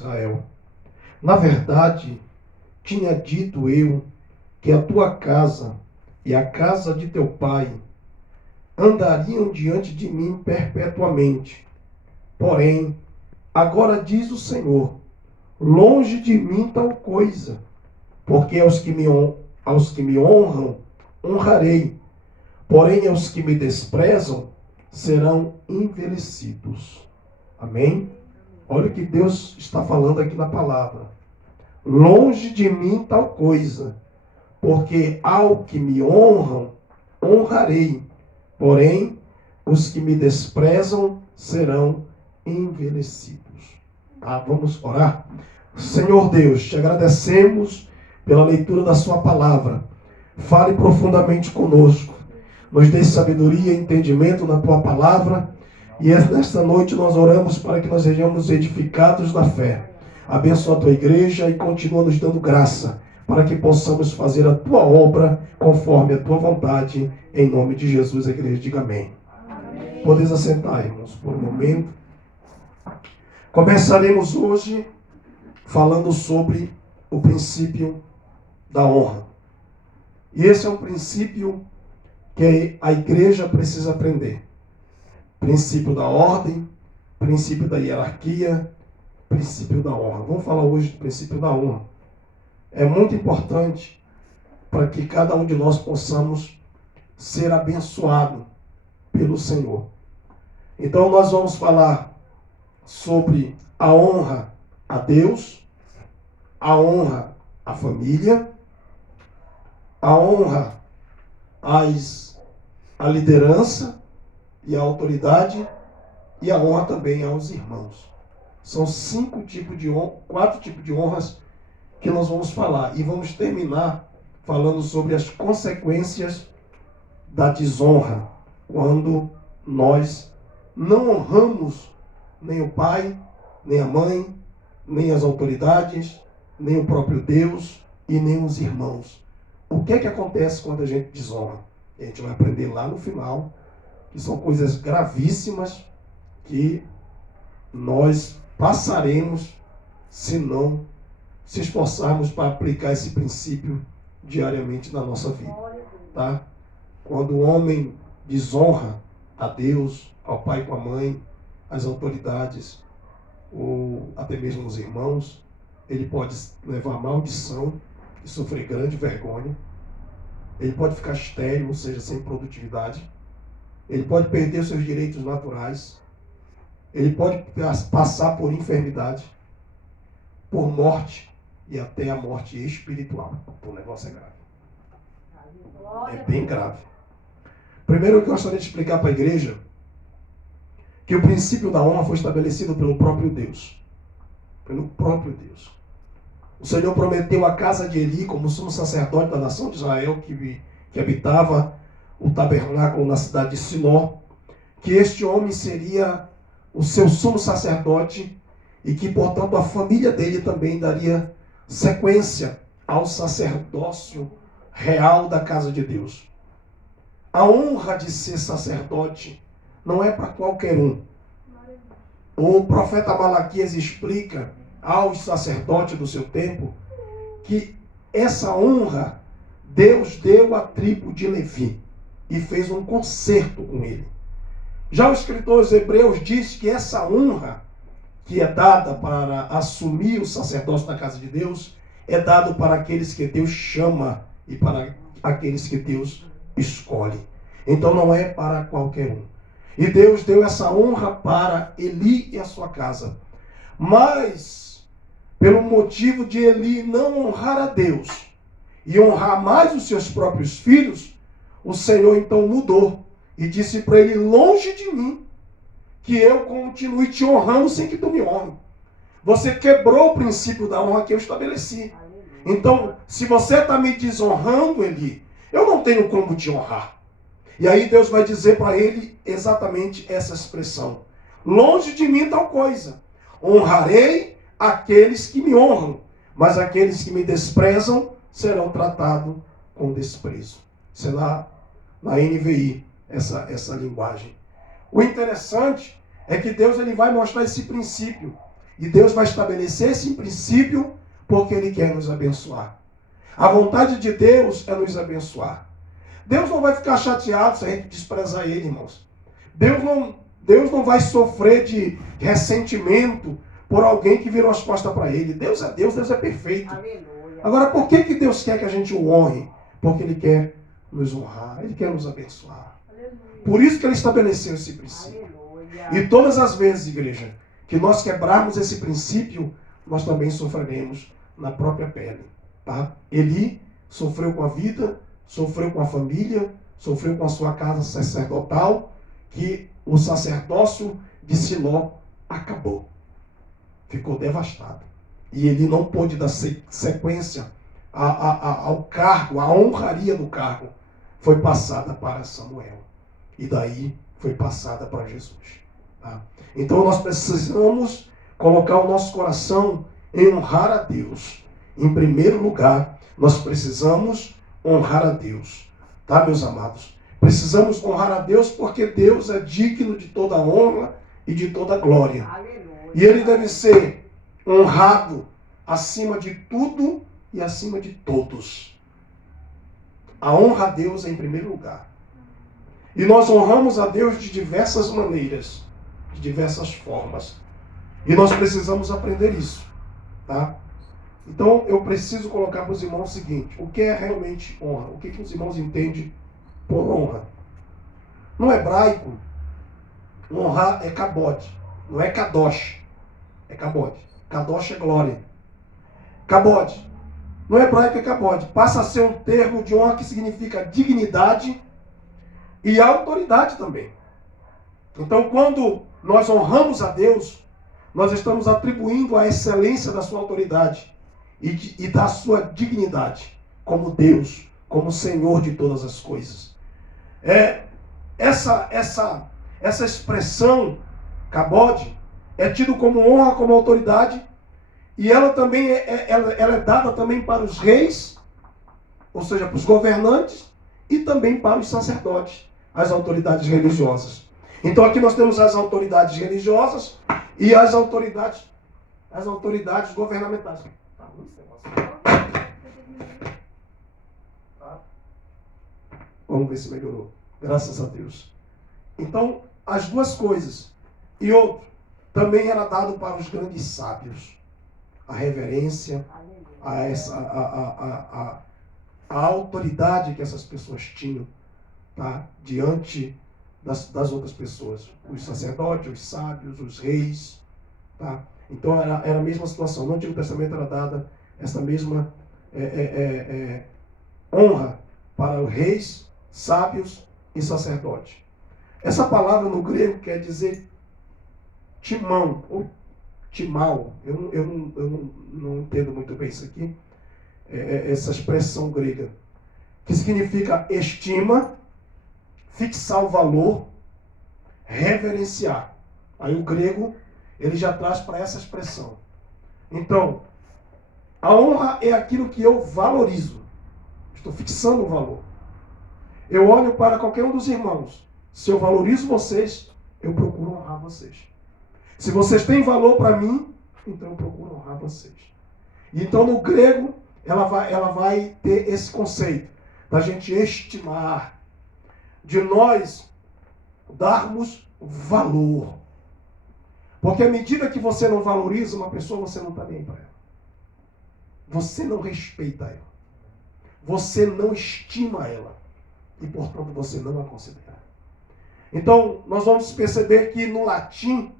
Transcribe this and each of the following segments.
Israel. Na verdade, tinha dito eu que a tua casa e a casa de teu pai andariam diante de mim perpetuamente. Porém, agora diz o Senhor, longe de mim tal coisa, porque aos que me honram, honrarei, porém aos que me desprezam, serão envelhecidos. Amém? Olha o que Deus está falando aqui na palavra. Longe de mim tal coisa, porque ao que me honram, honrarei, porém os que me desprezam serão envelhecidos. Vamos orar? Senhor Deus, te agradecemos pela leitura da sua palavra. Fale profundamente conosco. Nos dê sabedoria e entendimento na tua palavra. E nesta noite nós oramos para que nós sejamos edificados na fé. Abençoa a tua igreja e continua nos dando graça para que possamos fazer a tua obra conforme a tua vontade. Em nome de Jesus, a igreja diga amém. Amém. Podeis assentar, irmãos, por um momento. Começaremos hoje falando sobre o princípio da honra. E esse é um princípio que a igreja precisa aprender. Princípio da ordem, princípio da hierarquia, princípio da honra. Vamos falar hoje do princípio da honra. É muito importante para que cada um de nós possamos ser abençoado pelo Senhor. Então nós vamos falar sobre a honra a Deus, a honra à família, a honra à liderança e à autoridade e a honra também aos irmãos. São 4 tipos de honras que nós vamos falar. E vamos terminar falando sobre as consequências da desonra, quando nós não honramos nem o pai, nem a mãe, nem as autoridades, nem o próprio Deus e nem os irmãos. O que é que acontece quando a gente desonra? A gente vai aprender lá no final, que são coisas gravíssimas que nós passaremos se não se esforçarmos para aplicar esse princípio diariamente na nossa vida. Tá? Quando o homem desonra a Deus, ao pai com a mãe, às autoridades, ou até mesmo os irmãos, ele pode levar maldição e sofrer grande vergonha. Ele pode ficar estéril, ou seja, sem produtividade. Ele pode perder seus direitos naturais. Ele pode passar por enfermidade, por morte e até a morte espiritual. O negócio é grave. É bem grave. Primeiro eu gostaria de explicar para a igreja que o princípio da honra foi estabelecido pelo próprio Deus. Pelo próprio Deus. O Senhor prometeu à casa de Eli, como sumo sacerdote da nação de Israel, que habitava o tabernáculo na cidade de Siló, que este homem seria o seu sumo sacerdote e que, portanto, a família dele também daria sequência ao sacerdócio real da casa de Deus. A honra de ser sacerdote não é para qualquer um. O profeta Malaquias explica aos sacerdotes do seu tempo que essa honra Deus deu à tribo de Levi e fez um concerto com ele. Já o escritor aos Hebreus diz que essa honra que é dada para assumir o sacerdócio da casa de Deus é dado para aqueles que Deus chama e para aqueles que Deus escolhe. Então não é para qualquer um. E Deus deu essa honra para Eli e a sua casa. Mas, pelo motivo de Eli não honrar a Deus e honrar mais os seus próprios filhos, o Senhor então mudou e disse para ele: longe de mim, que eu continue te honrando sem que tu me honre. Você quebrou o princípio da honra que eu estabeleci. Então, se você está me desonrando, Eli, eu não tenho como te honrar. E aí Deus vai dizer para ele exatamente essa expressão: longe de mim tal coisa. Honrarei aqueles que me honram, mas aqueles que me desprezam serão tratados com desprezo. Isso é na NVI, essa linguagem. O interessante é que Deus ele vai mostrar esse princípio. E Deus vai estabelecer esse princípio porque Ele quer nos abençoar. A vontade de Deus é nos abençoar. Deus não vai ficar chateado se a gente desprezar Ele, irmãos. Deus não vai sofrer de ressentimento por alguém que virou as costas para Ele. Deus é Deus, Deus é perfeito. Aleluia. Agora, por que Deus quer que a gente o honre? Porque Ele quer nos honrar, Ele quer nos abençoar. Aleluia. Por isso que Ele estabeleceu esse princípio. Aleluia. E todas as vezes, igreja, que nós quebrarmos esse princípio, nós também sofreremos na própria pele. Tá? Eli sofreu com a vida, sofreu com a família, sofreu com a sua casa sacerdotal, que o sacerdócio de Siló acabou. Ficou devastado. E ele não pôde dar sequência ao cargo, a honraria do cargo foi passada para Samuel. E daí foi passada para Jesus. Tá? Então nós precisamos colocar o nosso coração em honrar a Deus. Em primeiro lugar, nós precisamos honrar a Deus. Tá, meus amados? Precisamos honrar a Deus porque Deus é digno de toda honra e de toda glória. Aleluia. E Ele deve ser honrado acima de tudo e acima de todos. A honra a Deus é em primeiro lugar. E nós honramos a Deus de diversas maneiras, de diversas formas. E nós precisamos aprender isso. Tá? Então eu preciso colocar para os irmãos o seguinte: o que é realmente honra? O que os irmãos entendem por honra? No hebraico, honrar é kabod, não é kadosh, é kabod. Kadosh é glória. Kabod, no hebraico é kabod, passa a ser um termo de honra que significa dignidade e autoridade também. Então quando nós honramos a Deus, nós estamos atribuindo a excelência da sua autoridade e da sua dignidade como Deus, como Senhor de todas as coisas. Essa expressão, kabod, é tido como honra, como autoridade, e ela também ela é dada também para os reis, ou seja, para os governantes, e também para os sacerdotes, as autoridades religiosas. Então aqui nós temos as autoridades religiosas e as autoridades governamentais. Tá? Vamos ver se melhorou. Graças a Deus. Então, as duas coisas. E outro, também era dado para os grandes sábios. A reverência, a autoridade que essas pessoas tinham, tá? Diante das outras pessoas. Os sacerdotes, os sábios, os reis. Tá? Então era a mesma situação. No Antigo Testamento era dada essa mesma honra para os reis, sábios e sacerdotes. Essa palavra no grego quer dizer timão, ou timal. Eu não entendo muito bem isso aqui. Essa expressão grega. Que significa estima, fixar o valor, reverenciar. Aí o grego, ele já traz para essa expressão. Então, a honra é aquilo que eu valorizo. Estou fixando o valor. Eu olho para qualquer um dos irmãos. Se eu valorizo vocês, eu procuro honrar vocês. Se vocês têm valor para mim, então eu procuro honrar vocês. E então no grego, ela vai ter esse conceito da gente estimar, de nós darmos valor. Porque à medida que você não valoriza uma pessoa, você não está bem para ela. Você não respeita ela. Você não estima ela. E, portanto, você não a considera. Então, nós vamos perceber que no latim,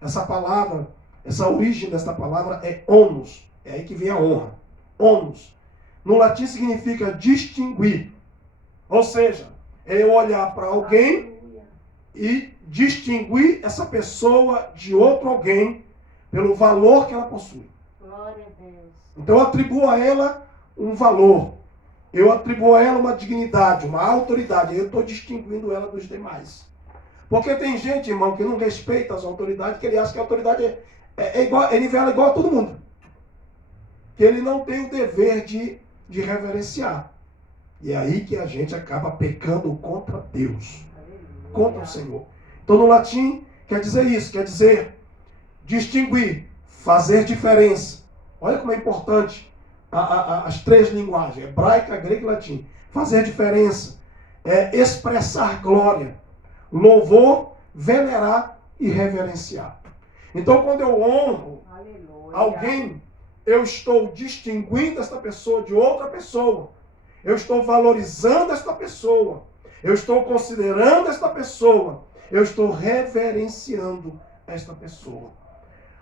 essa palavra, essa origem dessa palavra é onus. É aí que vem a honra. Onus. No latim significa distinguir. Ou seja, é eu olhar para alguém e distinguir essa pessoa de outro alguém pelo valor que ela possui. Glória a Deus. Então eu atribuo a ela um valor. Eu atribuo a ela uma dignidade, uma autoridade. Eu estou distinguindo ela dos demais. Porque tem gente, irmão, que não respeita as autoridades, que ele acha que a autoridade é igual, ele nivela igual a todo mundo. Que ele não tem o dever de reverenciar. E é aí que a gente acaba pecando contra Deus. Contra o Senhor. Então no latim quer dizer isso, quer dizer distinguir, fazer diferença. Olha como é importante as três linguagens, hebraica, grego e latim. Fazer diferença é expressar glória, louvor, venerar e reverenciar. Então, quando eu honro alguém, eu estou distinguindo esta pessoa de outra pessoa. Eu estou valorizando esta pessoa. Eu estou considerando esta pessoa. Eu estou reverenciando esta pessoa.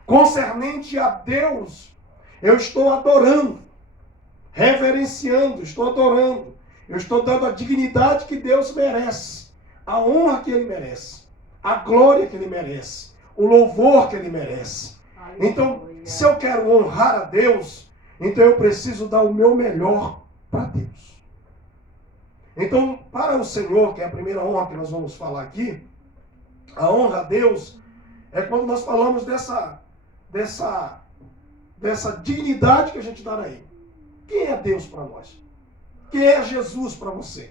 Concernente a Deus, eu estou adorando, reverenciando, estou adorando. Eu estou dando a dignidade que Deus merece, a honra que Ele merece, a glória que Ele merece, o louvor que Ele merece. Então, se eu quero honrar a Deus, então eu preciso dar o meu melhor para Deus. Então, para o Senhor, que é a primeira honra que nós vamos falar aqui, a honra a Deus é quando nós falamos dessa dignidade que a gente dá a Ele. Quem é Deus para nós? Quem é Jesus para você?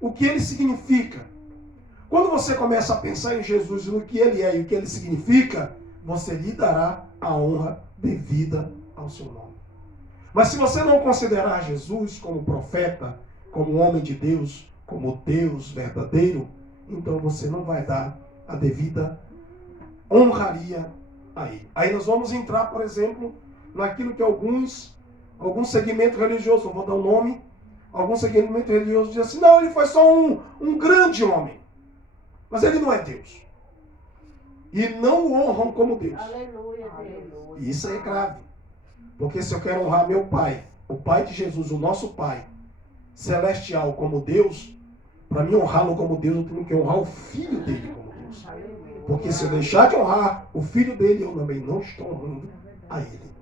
O que Ele significa? Quando você começa a pensar em Jesus e no que Ele é e o que Ele significa, você lhe dará a honra devida ao seu nome. Mas se você não considerar Jesus como profeta, como homem de Deus, como Deus verdadeiro, então você não vai dar a devida honraria a Ele. Aí nós vamos entrar, por exemplo, naquilo que alguns segmentos religiosos, eu vou dar um nome, alguns segmentos religiosos dizem assim, não, ele foi só um grande homem. Mas ele não é Deus. E não o honram como Deus. Aleluia, Deus. E isso é grave. Porque se eu quero honrar meu Pai, o Pai de Jesus, o nosso Pai, celestial como Deus, para mim honrá-lo como Deus, eu tenho que honrar o Filho dele como Deus. Porque se eu deixar de honrar o Filho dele, eu também não estou honrando a Ele.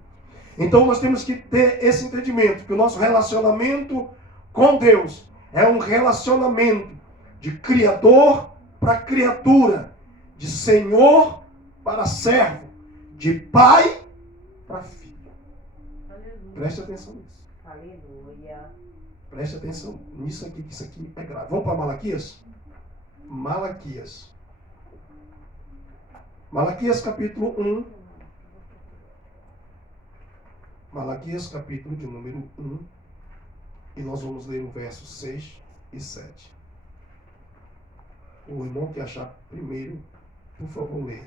Então nós temos que ter esse entendimento, que o nosso relacionamento com Deus é um relacionamento de criador para criatura, de senhor para servo, de pai para filho. Aleluia. Preste atenção nisso. Aleluia. Preste atenção nisso aqui, que isso aqui é grave. Vamos para Malaquias? Malaquias. Malaquias capítulo 1. Malaquias capítulo de número 1. E nós vamos ler o verso 6 e 7. O irmão que achar primeiro, por favor, leia.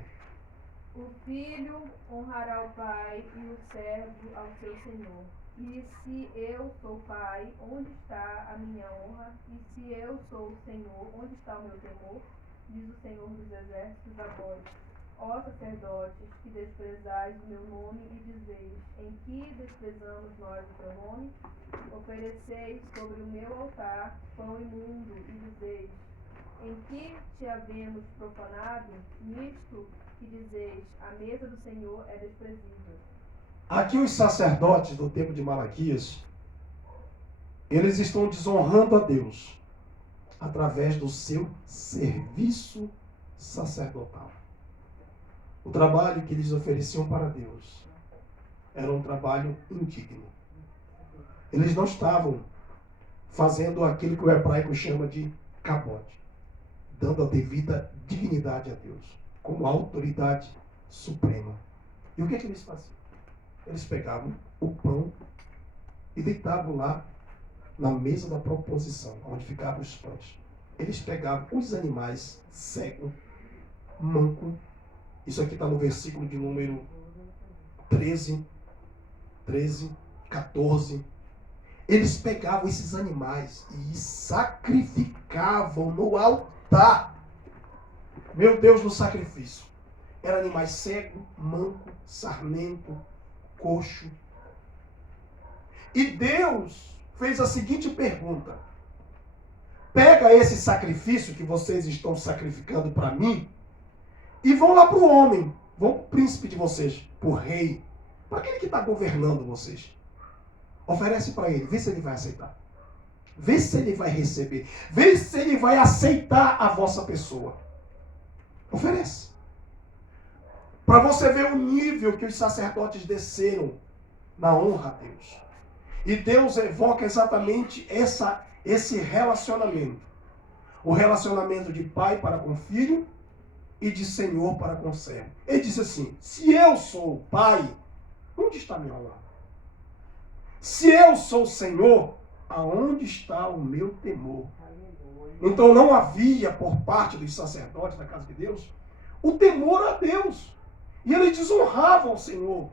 O filho honrará o pai e o servo ao seu senhor. E se eu sou pai, onde está a minha honra? E se eu sou senhor, onde está o meu temor? Diz o Senhor dos Exércitos a vós, ó sacerdotes, que desprezais o meu nome e dizeis, em que desprezamos nós o teu nome? Ofereceis sobre o meu altar pão imundo e dizeis, em que te havemos profanado? Nisto que dizeis, a mesa do Senhor é desprezível. Aqui os sacerdotes do tempo de Malaquias, eles estão desonrando a Deus através do seu serviço sacerdotal. O trabalho que eles ofereciam para Deus era um trabalho indigno. Eles não estavam fazendo aquilo que o hebraico chama de cabote, dando a devida dignidade a Deus, como autoridade suprema. E o que eles faziam? Eles pegavam o pão e deitavam lá na mesa da proposição, onde ficavam os pães. Eles pegavam os animais cegos, mancos. Isso aqui está no versículo de número 13, 14. Eles pegavam esses animais e sacrificavam no altar. Meu Deus, no sacrifício. Eram animais cego, manco, sarmento, coxo. E Deus fez a seguinte pergunta: pega esse sacrifício que vocês estão sacrificando para mim e vão lá para o homem, vão para o príncipe de vocês, para o rei, para aquele que está governando vocês. Oferece para ele, vê se ele vai aceitar. Vê se ele vai receber. Vê se ele vai aceitar a vossa pessoa. Oferece. Para você ver o nível que os sacerdotes desceram na honra a Deus. E Deus evoca exatamente esse relacionamento. O relacionamento de pai para com filho e de senhor para com servo. Ele diz assim, se eu sou pai, Onde está a minha honra? Se eu sou o Senhor, aonde está o meu temor? Então não havia por parte dos sacerdotes da casa de Deus o temor a Deus. E eles desonravam o Senhor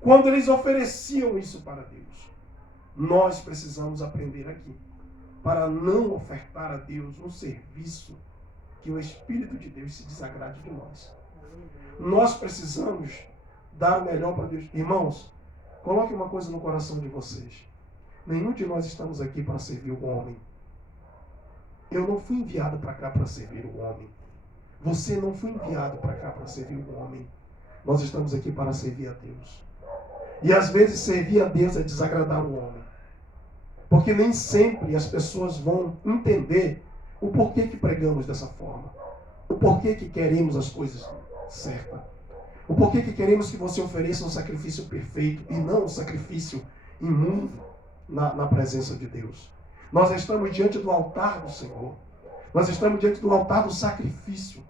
quando eles ofereciam isso para Deus. Nós precisamos aprender aqui para não ofertar a Deus um serviço que o Espírito de Deus se desagrade de nós. Nós precisamos dar o melhor para Deus. Irmãos, coloque uma coisa no coração de vocês. Nenhum de nós estamos aqui para servir o homem. Eu não fui enviado para cá para servir o homem. Você não foi enviado para cá para servir o homem. Nós estamos aqui para servir a Deus. E às vezes servir a Deus é desagradar o homem. Porque nem sempre as pessoas vão entender o porquê que pregamos dessa forma. O porquê que queremos as coisas certas. O porquê que queremos que você ofereça um sacrifício perfeito e não um sacrifício imundo na presença de Deus. Nós estamos diante do altar do Senhor. Nós estamos diante do altar do sacrifício.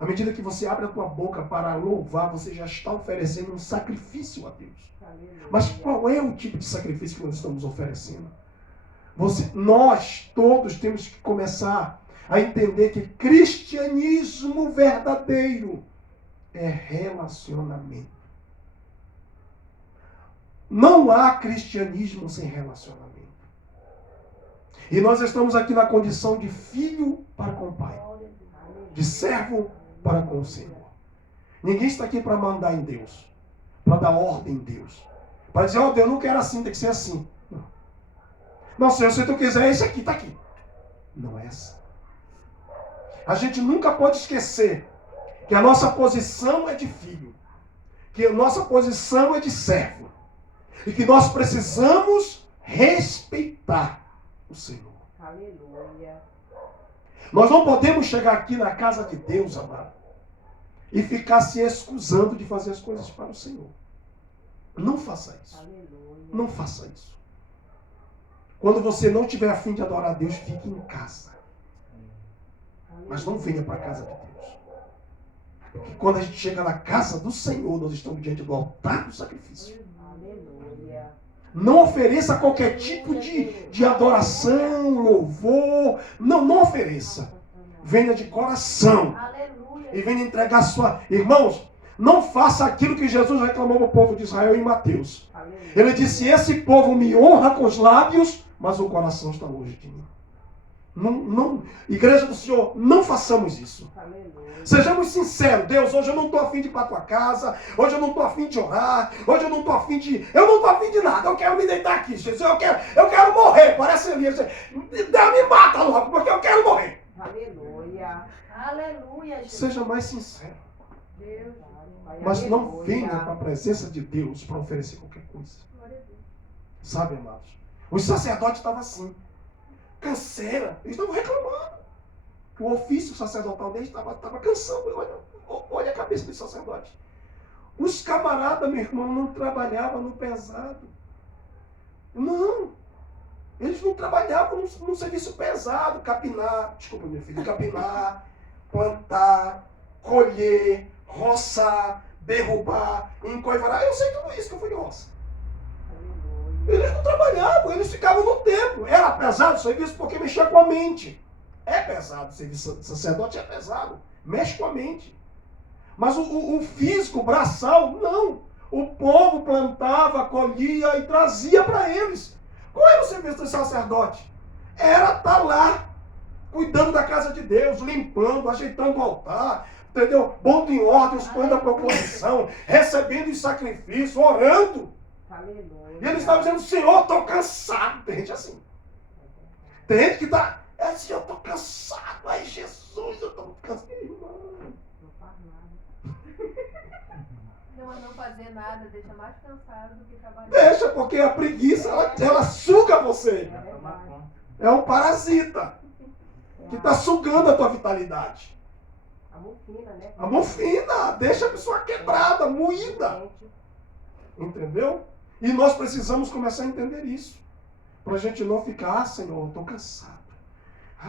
À medida que você abre a tua boca para louvar, você já está oferecendo um sacrifício a Deus. Mas qual é o tipo de sacrifício que nós estamos oferecendo? Nós todos temos que começar a entender que cristianismo verdadeiro é relacionamento. Não há cristianismo sem relacionamento. E nós estamos aqui na condição de filho para com o Pai, de servo para com o Senhor. Ninguém está aqui para mandar em Deus, para dar ordem em Deus, para dizer, ó Deus, eu não quero assim, tem que ser assim. Não, Senhor, se tu quiser, esse aqui, está aqui. Não é assim. A gente nunca pode esquecer que a nossa posição é de filho, que a nossa posição é de servo, e que nós precisamos respeitar o Senhor. Aleluia. Nós não podemos chegar aqui na casa de Deus, amado, e ficar se excusando de fazer as coisas para o Senhor. Não faça isso. Aleluia. Não faça isso. Quando você não tiver a fim de adorar a Deus, fique em casa. Mas não venha para a casa de Deus. Porque quando a gente chega na casa do Senhor, nós estamos diante do altar do sacrifício. Aleluia. Não ofereça qualquer tipo de adoração, louvor. Não ofereça. Venha de coração. Aleluia. E venha entregar sua... Irmãos, não faça aquilo que Jesus reclamou ao povo de Israel em Mateus. Aleluia. Ele disse, esse povo me honra com os lábios, mas o coração está longe de mim. Não, igreja do Senhor, não façamos isso. Aleluia. Sejamos sinceros. Deus, hoje eu não estou afim de ir para a tua casa. Hoje eu não estou afim de orar. Hoje eu não estou afim de... Eu não estou afim de nada. Eu quero me deitar aqui, Jesus. Eu quero morrer. Parece Elias. Deus me mata logo, porque eu quero morrer. Aleluia. Aleluia, Jesus. Seja mais sincero. Deus. Mas não Aleluia. venha para a presença de Deus para oferecer qualquer coisa. Glória a Deus. Sabe, amados? Os sacerdotes estavam assim. Canseira. Eles estavam reclamando. O ofício sacerdotal deles estava cansando. Olha a cabeça dos sacerdotes. Os camaradas, meu irmão, não trabalhavam no pesado. Não. Eles não trabalhavam no serviço pesado. Capinar, desculpa, meu filho. Capinar, plantar, colher, roçar, derrubar, encoivarar. Eu sei tudo isso que eu fui de roça. Aleluia. Eles não trabalhavam, eles ficavam no templo. Era pesado o serviço porque mexia com a mente. É pesado o serviço sacerdote, é pesado. Mexe com a mente. Mas o físico, o braçal, não. O povo plantava, colhia e trazia para eles. Qual era o serviço do sacerdote? Era estar lá, cuidando da casa de Deus, limpando, ajeitando o altar, entendeu? Pondo em ordem os pães da proposição, recebendo os sacrifícios, orando. Aleluia. E eles estavam dizendo, Senhor, estou cansado. Tem gente assim. Tem gente que está, assim, eu estou cansado. Ai, Jesus, eu estou cansado. Irmão. Não faz nada. Não fazer nada deixa mais cansado do que trabalhar. Deixa, porque a preguiça, ela suga você. É um parasita que está sugando a tua vitalidade. A morfina, né? A morfina deixa a pessoa quebrada, moída. Entendeu? E nós precisamos começar a entender isso. Para a gente não ficar, Senhor, eu estou cansado.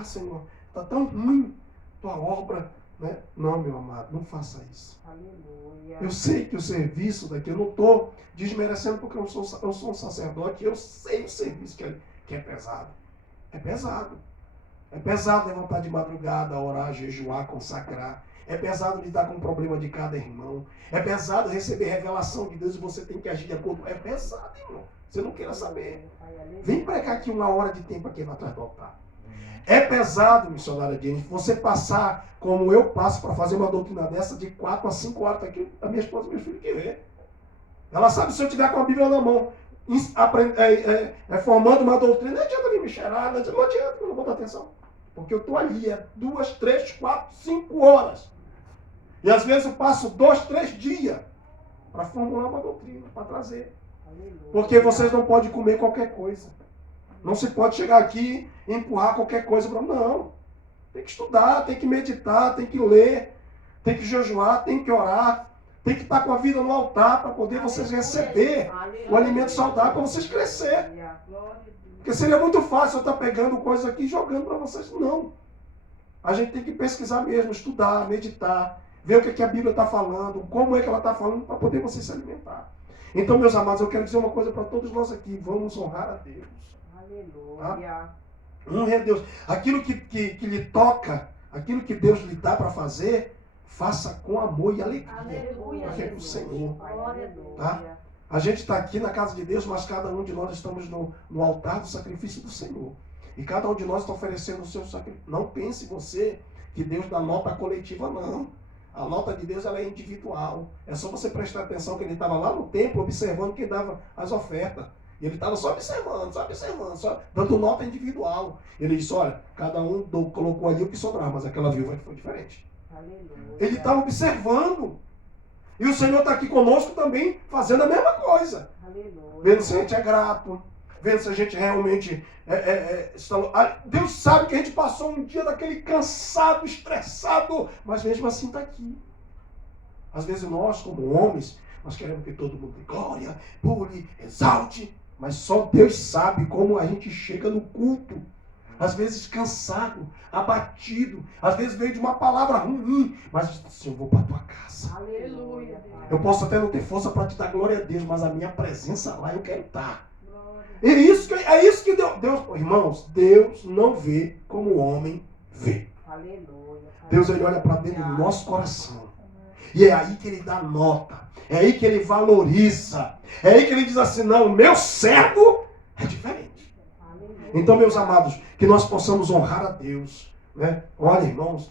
Senhor, está tão ruim tua obra. Né? Não, meu amado, não faça isso. Aleluia. Eu sei que o serviço daqui, eu não estou desmerecendo porque eu sou um sacerdote, eu sei o serviço que é pesado. É pesado. É pesado levantar de madrugada, orar, jejuar, consagrar. É pesado lidar com o problema de cada irmão. É pesado receber revelação de Deus e você tem que agir de acordo. É pesado, irmão. Você não queira saber. Vem pregar aqui 1 hora de tempo aqui atrás do altar. É pesado, missionária Jennifer, você passar como eu passo para fazer uma doutrina dessa de 4 a 5 horas. Tá aqui a minha esposa e meu filho que vê. Ela sabe se eu tiver com a Bíblia na mão, formando uma doutrina, não adianta vir me cheirar, não adianta, eu não vou dar atenção. Porque eu estou ali, 2, 3, 4, 5 horas. E às vezes eu passo 2, 3 dias para formular uma doutrina, para trazer. Porque vocês não podem comer qualquer coisa. Não se pode chegar aqui e empurrar qualquer coisa para não. Tem que estudar, tem que meditar, tem que ler, tem que jejuar, tem que orar, tem que estar com a vida no altar para poder vocês receber o alimento saudável para vocês crescer. Porque seria muito fácil eu estar pegando coisas aqui e jogando para vocês. Não. A gente tem que pesquisar mesmo, estudar, meditar, ver o que a Bíblia está falando, como é que ela está falando para poder vocês se alimentar. Então, meus amados, eu quero dizer uma coisa para todos nós aqui. Vamos honrar a Deus. Aleluia. Tá? Honre a Deus. Aquilo que lhe toca, aquilo que Deus lhe dá para fazer, faça com amor e alegria. Aleluia. Porque é para o Senhor. Glória a Deus. Tá? A gente está aqui na casa de Deus, mas cada um de nós estamos no altar do sacrifício do Senhor. E cada um de nós está oferecendo o seu sacrifício. Não pense você que Deus dá nota coletiva, não. A nota de Deus ela é individual. É só você prestar atenção que ele estava lá no templo observando quem dava as ofertas. E ele estava só observando, só dando nota individual. Ele disse, olha, cada um colocou ali o que sobrava, mas aquela viúva foi diferente. Aleluia. Ele estava observando. E o Senhor está aqui conosco também, fazendo a mesma coisa. Aleluia. Vendo se a gente é grato, vendo se a gente realmente Deus sabe que a gente passou um dia daquele cansado, estressado, mas mesmo assim está aqui. Às vezes nós, como homens, nós queremos que todo mundo dê glória, pule, exalte, mas só Deus sabe como a gente chega no culto. Às vezes cansado, abatido, às vezes veio de uma palavra ruim, mas assim, eu vou para a tua casa. Aleluia. Eu posso até não ter força para te dar glória a Deus, mas a minha presença lá eu quero estar. É isso que Deus, irmãos, Deus não vê como o homem vê. Aleluia. Deus ele olha para dentro do nosso coração. E é aí que ele dá nota. É aí que ele valoriza. É aí que ele diz assim, não, o meu servo é diferente. Então, meus amados, que nós possamos honrar a Deus. Né? Olha, irmãos,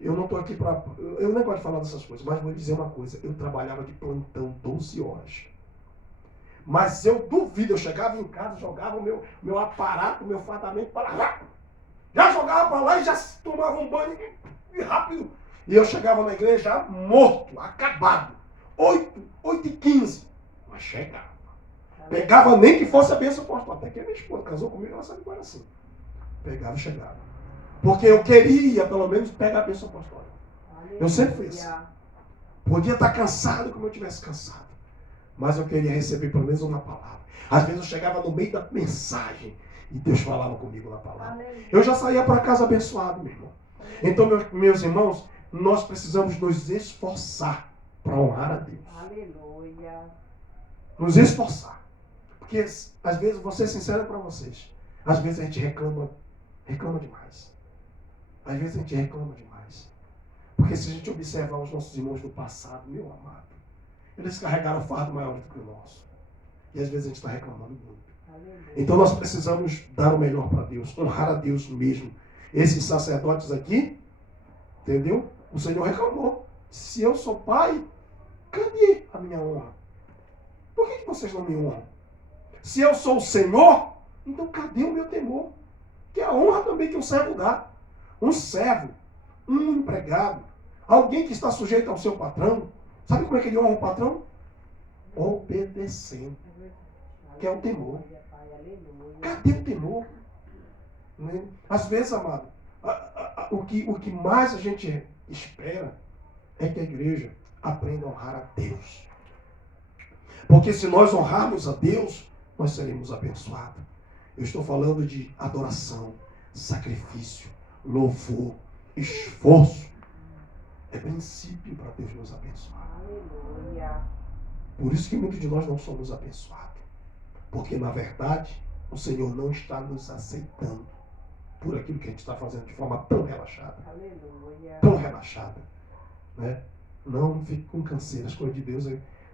eu não estou aqui para... Eu não gosto de falar dessas coisas, mas vou dizer uma coisa. Eu trabalhava de plantão 12 horas. Mas eu duvido, eu chegava em casa, jogava o meu aparato, o meu fardamento para lá. Já jogava para lá e já tomava um banho e rápido. E eu chegava na igreja já morto, acabado. 8h15. Mas chegava. Pegava nem que fosse a bênção apostólica. Até que a minha esposa casou comigo, ela sabe qual era assim. Pegava e chegava. Porque eu queria, pelo menos, pegar a bênção apostólica. Eu sempre fui assim. Podia estar cansado como eu estivesse cansado. Mas eu queria receber pelo menos uma palavra. Às vezes eu chegava no meio da mensagem e Deus falava comigo na palavra. Eu já saía para casa abençoado, meu irmão. Então, meus irmãos, nós precisamos nos esforçar para honrar a Deus. Aleluia. Nos esforçar. Porque, às vezes, vou ser sincero para vocês, às vezes a gente reclama demais. Às vezes a gente reclama demais. Porque se a gente observar os nossos irmãos do passado, meu amado, eles carregaram fardo maior do que o nosso. E às vezes a gente está reclamando muito. Aleluia. Então nós precisamos dar o melhor para Deus, honrar a Deus mesmo. Esses sacerdotes aqui, entendeu? O Senhor reclamou. Se eu sou pai, cadê a minha honra? Por que vocês não me honram? Se eu sou o Senhor, então cadê o meu temor? Que é a honra também que um servo dá. Um servo, um empregado, alguém que está sujeito ao seu patrão, sabe como é que ele honra o patrão? Obedecendo. Que é o temor. Cadê o temor? Né? Às vezes, amado, o que mais a gente espera é que a igreja aprenda a honrar a Deus. Porque se nós honrarmos a Deus, nós seremos abençoados. Eu estou falando de adoração, sacrifício, louvor, esforço. É princípio para Deus nos abençoar. Aleluia. Por isso que muitos de nós não somos abençoados. Porque, na verdade, o Senhor não está nos aceitando por aquilo que a gente está fazendo de forma tão relaxada. Aleluia. Tão relaxada. Né? Não fique com canseira. As coisas de Deus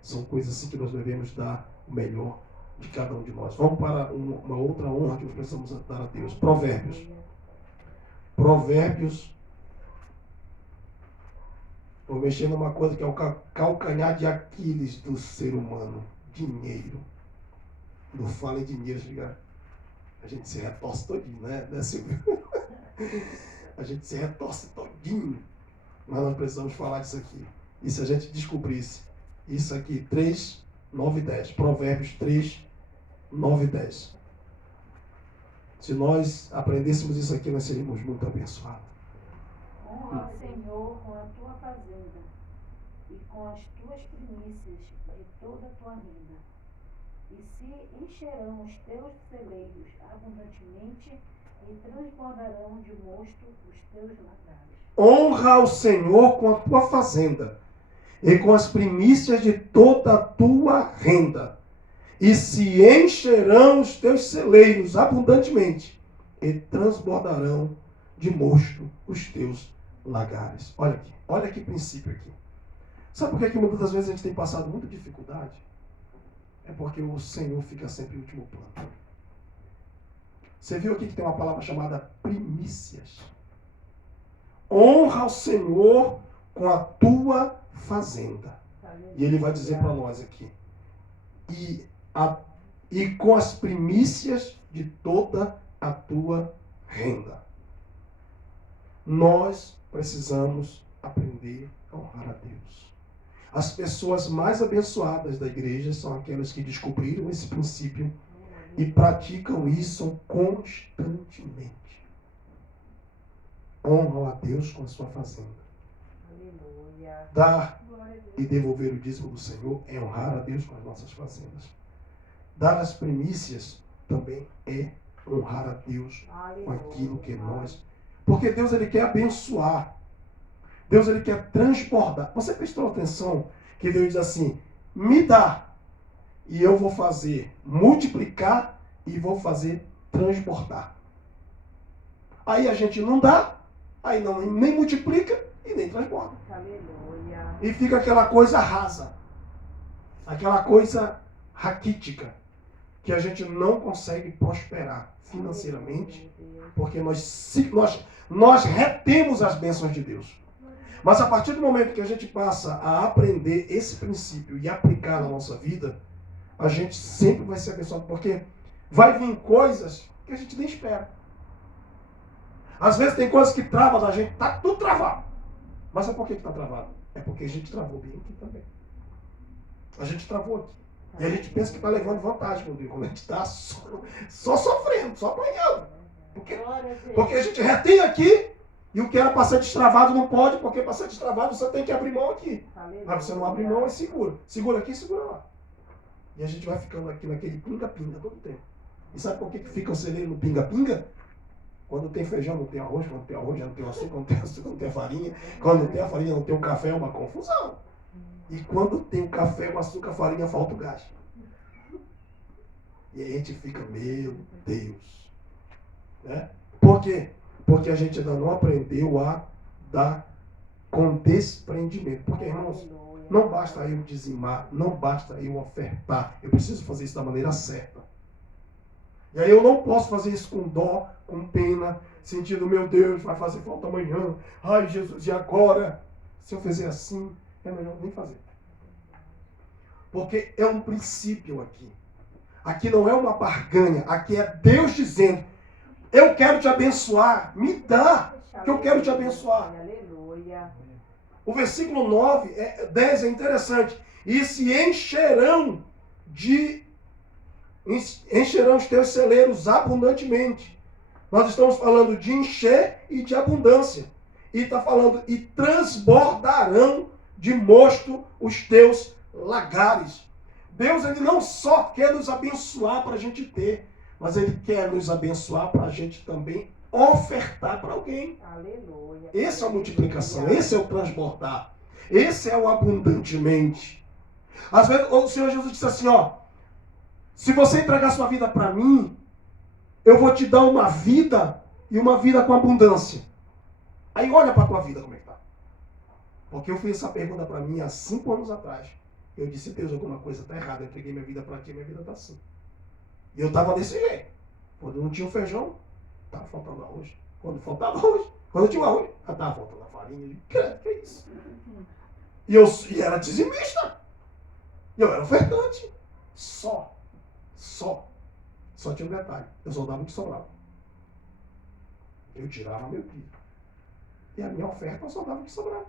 são coisas assim que nós devemos dar o melhor de cada um de nós. Vamos para uma outra honra que nós precisamos dar a Deus. Provérbios. Provérbios. Vou mexer numa coisa que é o calcanhar de Aquiles do ser humano. Dinheiro. Não fala em dinheiro, a gente se retorce todinho, né Silvio? A gente se retorce todinho. Mas nós precisamos falar disso aqui. E se a gente descobrisse isso aqui, 3, 9 e 10. Provérbios 3, 9 e 10. Se nós aprendêssemos isso aqui, nós seríamos muito abençoados. Honra ao Senhor com a tua fazenda e com as tuas primícias de toda a tua renda. E se encherão os teus celeiros abundantemente e transbordarão de mosto os teus lagares. Honra ao Senhor com a tua fazenda e com as primícias de toda a tua renda. E se encherão os teus celeiros abundantemente e transbordarão de mosto os teus lagares. Olha que princípio aqui. Sabe por que muitas das vezes a gente tem passado muita dificuldade? É porque o Senhor fica sempre em último plano. Você viu aqui que tem uma palavra chamada primícias. Honra ao Senhor com a tua fazenda. E ele vai dizer para nós aqui. E com as primícias de toda a tua renda. Nós precisamos aprender a honrar a Deus. As pessoas mais abençoadas da igreja são aquelas que descobriram esse princípio e praticam isso constantemente. Honram a Deus com a sua fazenda. Aleluia. Dar Glória a Deus. e devolver o dízimo do Senhor é honrar a Deus com as nossas fazendas. Dar as primícias também é honrar a Deus com aquilo que nós... Porque Deus, ele quer abençoar. Deus, ele quer transbordar. Você prestou atenção que Deus diz assim, me dá e eu vou fazer multiplicar e vou fazer transbordar. Aí a gente não dá, aí não, nem multiplica e nem transborda. Aleluia. E fica aquela coisa rasa, aquela coisa raquítica, que a gente não consegue prosperar financeiramente, porque nós retemos as bênçãos de Deus. Mas a partir do momento que a gente passa a aprender esse princípio e aplicar na nossa vida, a gente sempre vai ser abençoado, porque vai vir coisas que a gente nem espera. Às vezes tem coisas que travam da gente, tá tudo travado. Mas sabe por que está travado? É porque a gente travou bem aqui também. A gente travou aqui. E a gente pensa que está levando vantagem, quando a gente está só sofrendo, só apanhando. Porque a gente retém aqui e o que era para ser destravado não pode, porque para ser destravado você tem que abrir mão aqui. Mas você não abre mão e segura. Segura aqui e segura lá. E a gente vai ficando aqui naquele pinga-pinga todo o tempo. E sabe por que fica o celeiro no pinga-pinga? Quando tem feijão, não tem arroz. Quando tem arroz, já não tem açúcar. Quando tem açúcar, não tem farinha. Quando não tem a farinha, não tem o café. É uma confusão. E quando tem o café, o açúcar, a farinha, falta o gás. E aí a gente fica, meu Deus. Né? Por quê? Porque a gente ainda não aprendeu a dar com desprendimento. Porque, irmãos, não basta eu dizimar, não basta eu ofertar. Eu preciso fazer isso da maneira certa. E aí eu não posso fazer isso com dó, com pena, sentindo, meu Deus, vai fazer falta amanhã. Ai, Jesus, e agora? Se eu fizer assim, é melhor nem fazer. Porque é um princípio aqui. Aqui não é uma barganha. Aqui é Deus dizendo, eu quero te abençoar, me dá, que eu quero te abençoar. Aleluia. O versículo 10 é interessante. E se encherão os teus celeiros abundantemente. Nós estamos falando de encher e de abundância. E está falando, e transbordarão de mosto os teus lagares. Deus, ele não só quer nos abençoar para a gente ter, mas ele quer nos abençoar para a gente também ofertar para alguém. Aleluia. Esse é a multiplicação, esse é o transbordar, esse é o abundantemente. Às vezes o Senhor Jesus disse assim, ó, se você entregar sua vida para mim, eu vou te dar uma vida e uma vida com abundância. Aí olha para a tua vida como é que tá. Porque eu fiz essa pergunta para mim há 5 anos atrás. Eu disse, Deus, alguma coisa está errada. Eu entreguei minha vida para ti, minha vida está assim. E eu estava desse jeito. Quando não tinha o feijão, estava faltando arroz. Quando faltava arroz, quando tinha o arroz, já estava faltando a farinha. Eu digo, que é isso? E era dizimista. E eu era ofertante. Só tinha um detalhe. Eu só dava o que sobrava. Eu tirava meu dízimo. E a minha oferta eu só dava o que sobrava.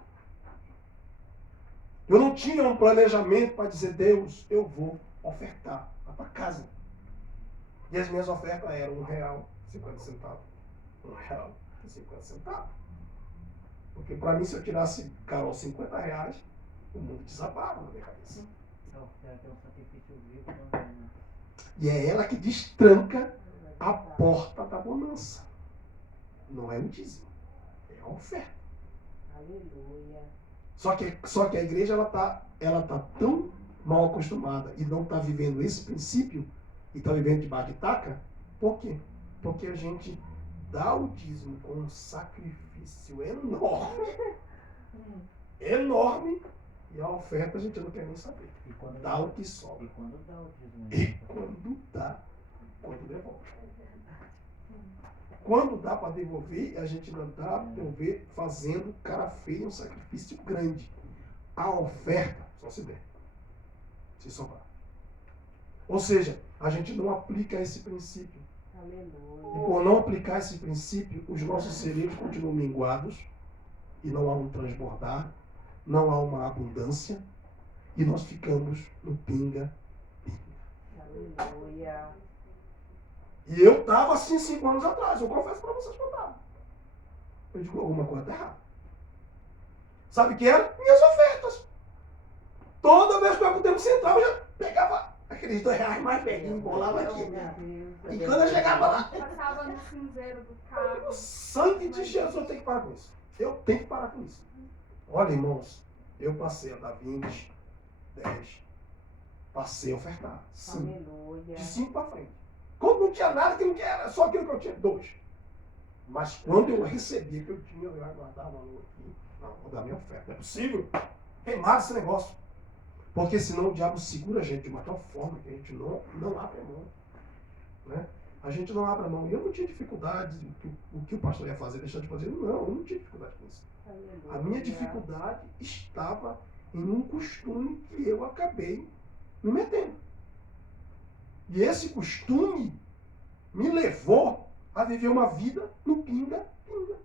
Eu não tinha um planejamento para dizer, Deus, eu vou ofertar para casa. E as minhas ofertas eram R$1,50. R$1,50. Porque para mim, se eu tirasse, Carol, R$50, o mundo desabava na minha cabeça. A oferta é um sacrifício vivo também, né? E é ela que destranca a porta da bonança. Não é o dízimo, é a oferta. Aleluia. Só que a igreja ela tá tão mal acostumada e não está vivendo esse princípio e está vivendo de taca. Por quê? Porque a gente dá o dízimo com um sacrifício enorme, e a oferta a gente não quer nem saber. E quando Dá o que sobra. E quando dá o dízimo? E quando dá, quando devolve. Quando dá para devolver, a gente não dá para devolver fazendo cara feia, um sacrifício grande. A oferta, só se der. Se sobrar. Ou seja, a gente não aplica esse princípio. Aleluia. E por não aplicar esse princípio, os nossos cerebros continuam minguados e não há um transbordar, não há uma abundância e nós ficamos no pinga. Aleluia. E eu estava assim 5 anos atrás, eu confesso para vocês que eu estava. Eu digo, alguma coisa está errada. Sabe o que era? Minhas ofertas. Toda vez que eu ia para o central, eu já pegava aqueles R$2 mais peguinho, bolava aqui. E quando eu chegava lá, Passava no cinzeiro do carro. o sangue de Jesus, eu tenho que parar com isso. Eu tenho que parar com isso. Olha, irmãos, eu passei a dar 20, 10. Passei a ofertar. Sim. Aleluia. De 5 para frente. Quando não tinha nada, que não tinha, só aquilo que eu tinha, 2. Mas quando eu recebia que eu tinha, eu já guardava valor aqui. Não, vou dar minha oferta. Não é possível. Queimar esse negócio. Porque senão o diabo segura a gente de uma tal forma que a gente não abre a mão. Né? A gente não abre a mão. E eu não tinha dificuldade, o que o pastor ia fazer, deixar de fazer. Não, eu não tinha dificuldade com isso. Aleluia. A minha dificuldade estava em um costume que eu acabei me metendo. E esse costume me levou a viver uma vida no pinga-pinga.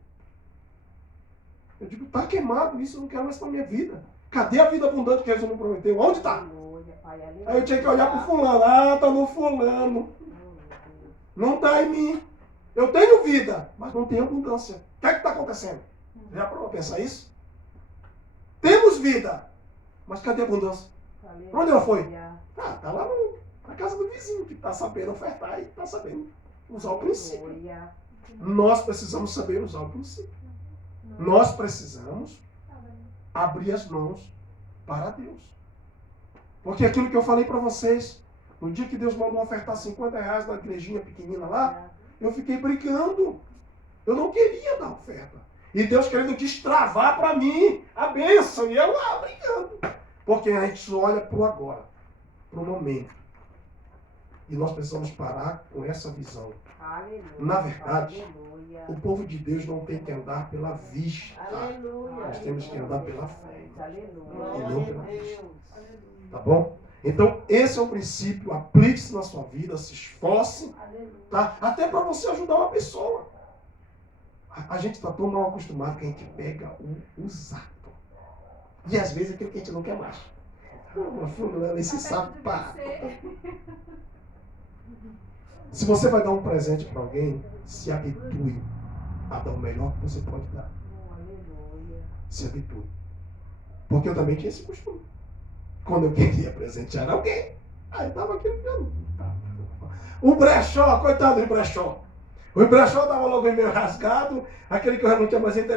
Eu digo, está queimado isso, eu não quero mais para a minha vida. Cadê a vida abundante que Jesus me prometeu? Onde está? Aleluia, Pai. Aleluia. Aí eu tinha que olhar para o fulano. Ah, está no fulano. Não está em mim. Eu tenho vida, mas não tenho abundância. O que é que está acontecendo? Já parou para pensar isso? Temos vida, mas cadê a abundância? Aleluia. Onde ela foi? Ah, está lá na casa do vizinho, que está sabendo ofertar e está sabendo usar o princípio. Aleluia. Nós precisamos saber usar o princípio. Nós precisamos abrir as mãos para Deus. Porque aquilo que eu falei para vocês, no dia que Deus mandou ofertar R$50 na igrejinha pequenina lá, eu fiquei brincando. Eu não queria dar oferta. E Deus querendo destravar para mim a bênção. E eu lá brincando. Porque a gente só olha para o agora, para o momento. E nós precisamos parar com essa visão. Aleluia. Na verdade, Aleluia. o povo de Deus não tem que andar pela vista. Aleluia. Nós temos que andar pela fé. Aleluia. E não pela vista. Tá bom? Então, esse é o princípio. Aplique-se na sua vida, se esforce. Tá? Até para você ajudar uma pessoa. A gente está tão mal acostumado que a gente pega o usado. E às vezes é aquilo que a gente não quer mais. Fulano, esse sapato. Se você vai dar um presente para alguém, se habitue a dar o melhor que você pode dar. Aleluia. Se habitue. Porque eu também tinha esse costume. Quando eu queria presentear alguém, aí estava aquele. O brechó, coitado do brechó. O brechó estava logo meio rasgado, aquele que eu já não tinha mais interesse.